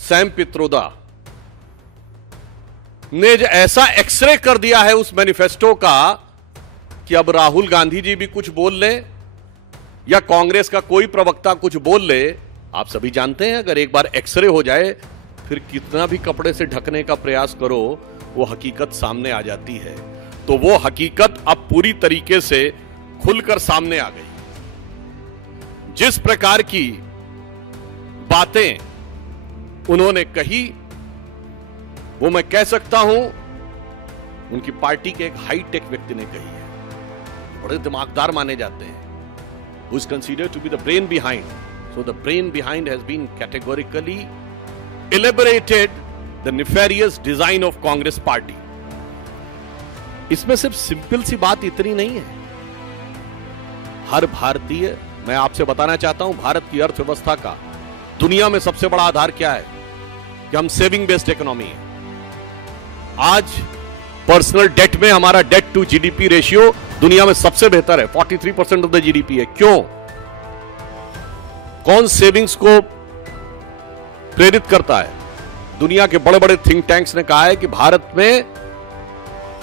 Sam Pitroda ने ऐसा x ray कर दिया है उस मैनिफेस्टो का कि अब राहुल गांधी जी भी कुछ बोल ले या कांग्रेस का कोई प्रवक्ता कुछ बोल ले, आप सभी जानते हैं अगर एक बार एक्सरे हो जाए फिर कितना भी कपड़े से ढकने का प्रयास करो वो हकीकत सामने आ जाती है। तो वो हकीकत अब पूरी तरीके से खुलकर सामने आ गई। जिस प्रकार की बातें उन्होंने कही वो मैं कह सकता हूं उनकी पार्टी के एक हाईटेक व्यक्ति ने कही है, बड़े दिमागदार माने जाते हैं, who is considered to be the brain behind. So the brain behind has been categorically elaborated the nefarious design of Congress party. इसमें सिर्फ सिंपल सी बात इतनी नहीं है। हर भारतीय, मैं आपसे बताना चाहता हूं भारत की अर्थव्यवस्था का दुनिया में सबसे बड़ा आधार क्या है कि हम सेविंग बेस्ड इकोनॉमी है। आज पर्सनल डेट में हमारा डेट टू जीडीपी रेशियो दुनिया में सबसे बेहतर है, 43% ऑफ द जीडीपी है। क्यों? कौन सेविंग्स को प्रेरित करता है? दुनिया के बड़े बड़े थिंक टैंक्स ने कहा है कि भारत में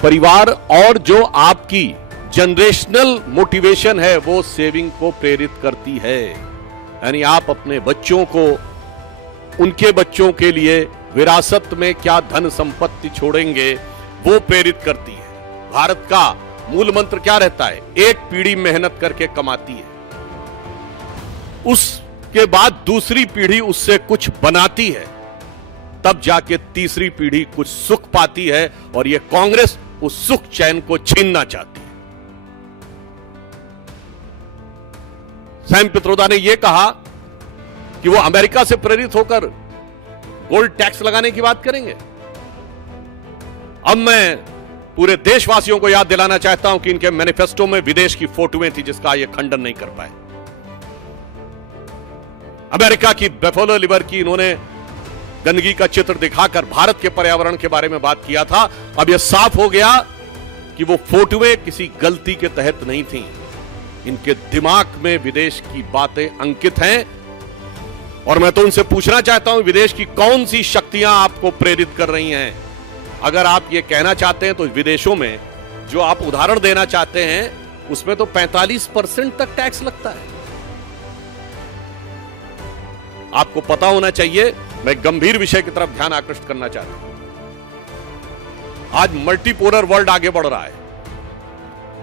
परिवार और जो आपकी जनरेशनल मोटिवेशन है वो सेविंग को प्रेरित करती है। यानी आप अपने बच्चों को, उनके बच्चों के लिए विरासत में क्या धन संपत्ति छोड़ेंगे वो प्रेरित करती है। भारत का मूल मंत्र क्या रहता है? एक पीढ़ी मेहनत करके कमाती है, उसके बाद दूसरी पीढ़ी उससे कुछ बनाती है, तब जाके तीसरी पीढ़ी कुछ सुख पाती है। और यह कांग्रेस उस सुख चैन को छीनना चाहती है। सैम पित्रोदा ने यह कहा कि वो अमेरिका से प्रेरित होकर गोल्ड टैक्स लगाने की बात करेंगे। अब मैं पूरे देशवासियों को याद दिलाना चाहता हूं कि इनके मैनिफेस्टो में विदेश की फोटोएं थी जिसका ये खंडन नहीं कर पाए। अमेरिका की बफेलो लिवर की इन्होंने गंदगी का चित्र दिखाकर भारत के पर्यावरण के बारे में बात किया था। अब यह साफ हो गया कि वो फोटोएं किसी गलती के तहत नहीं थी, इनके दिमाग में विदेश की बातें अंकित हैं। और मैं तो उनसे पूछना चाहता हूं विदेश की कौन सी शक्तियां आपको प्रेरित कर रही हैं? अगर आप ये कहना चाहते हैं तो विदेशों में जो आप उदाहरण देना चाहते हैं उसमें तो 45% तक टैक्स लगता है। आपको पता होना चाहिए, मैं गंभीर विषय की तरफ ध्यान आकृष्ट करना चाहता हूं। आज मल्टीपोलर वर्ल्ड आगे बढ़ रहा है,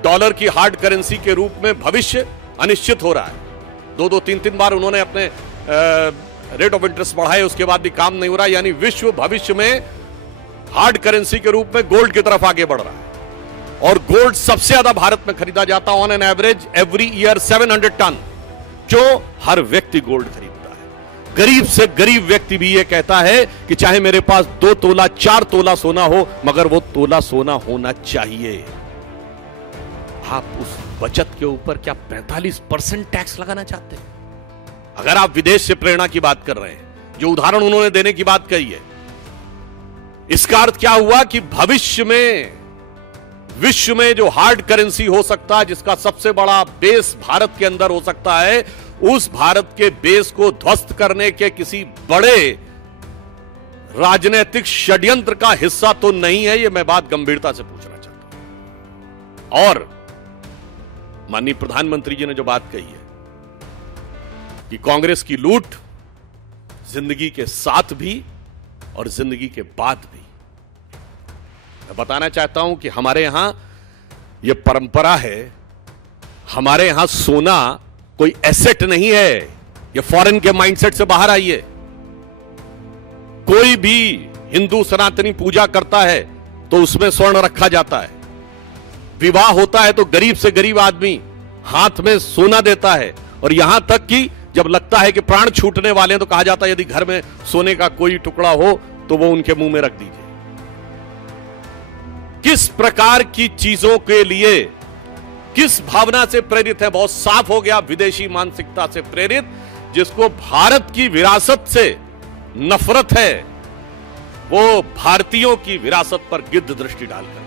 डॉलर की हार्ड करेंसी के रूप में भविष्य अनिश्चित हो रहा है। 2-3 बार उन्होंने अपने रेट ऑफ इंटरेस्ट बढ़ाए, उसके बाद भी काम नहीं हो रहा। यानी विश्व भविष्य में हार्ड करेंसी के रूप में गोल्ड की तरफ आगे बढ़ रहा है और गोल्ड सबसे ज्यादा भारत में खरीदा जाता है, on an average every year 700 ton. क्यों? हर व्यक्ति गोल्ड खरीदता है। गरीब से गरीब व्यक्ति भी यह कहता है कि चाहे मेरे पास 2 तोला 4 तोला सोना हो मगर वो तोला सोना होना चाहिए। आप उस बचत के ऊपर क्या 45% टैक्स लगाना चाहते हैं? अगर आप विदेश से प्रेरणा की बात कर रहे हैं, जो उदाहरण उन्होंने देने की बात कही है, इसका अर्थ क्या हुआ कि भविष्य में विश्व में जो हार्ड करेंसी हो सकता है, जिसका सबसे बड़ा बेस भारत के अंदर हो सकता है, उस भारत के बेस को ध्वस्त करने के किसी बड़े राजनीतिक षड्यंत्र का हिस्सा तो नहीं है। यह मैं बात गंभीरता से पूछना चाहता हूं। और माननीय प्रधानमंत्री जी ने जो बात कही है कि कांग्रेस की लूट जिंदगी के साथ भी और जिंदगी के बाद भी, मैं बताना चाहता हूं कि हमारे यहां यह परंपरा है, हमारे यहां सोना कोई एसेट नहीं है। यह फॉरेन के माइंडसेट से बाहर आइए। कोई भी हिंदू सनातनी पूजा करता है तो उसमें स्वर्ण रखा जाता है। विवाह होता है तो गरीब से गरीब आदमी हाथ में सोना देता है। और यहां तक कि जब लगता है कि प्राण छूटने वाले हैं तो कहा जाता है यदि घर में सोने का कोई टुकड़ा हो तो वो उनके मुंह में रख दीजिए। किस प्रकार की चीजों के लिए, किस भावना से प्रेरित है? बहुत साफ हो गया, विदेशी मानसिकता से प्रेरित, जिसको भारत की विरासत से नफरत है, वो भारतीयों की विरासत पर गिद्ध दृष्टि डालकर